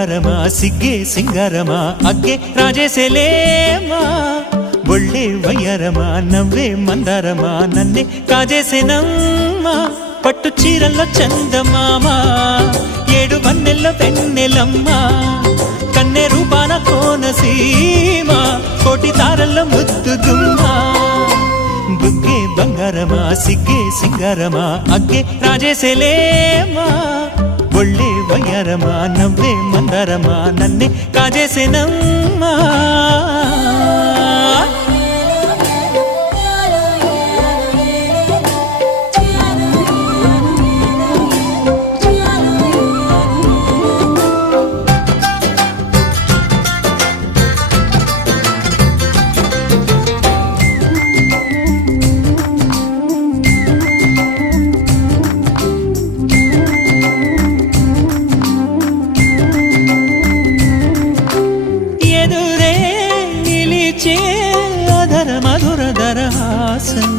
బంగారమా సిగ్గే సింగారమా అగ్గే రాజేసేలేమా ఒళ్ళే వయ్యారమా నవ్వే మందారమా నన్నే కాజేసేనమ్మా పట్టు చీరల్లో చందమామా ఏడు వన్నెల్లో పెన్నెలమ్మా కన్నె రూపాన కోనసీమ కోటి తారల్లో ముద్దుగుమ్మా బుగ్గే బంగారమా సిగ్గే సింగారమా అగ్గే రాజేసేలేమా ఒళ్ళే వయ్యారమా నవ్వే మందారమా నన్నే కాజేసేనమ్మా అధర మధుర దరహాసం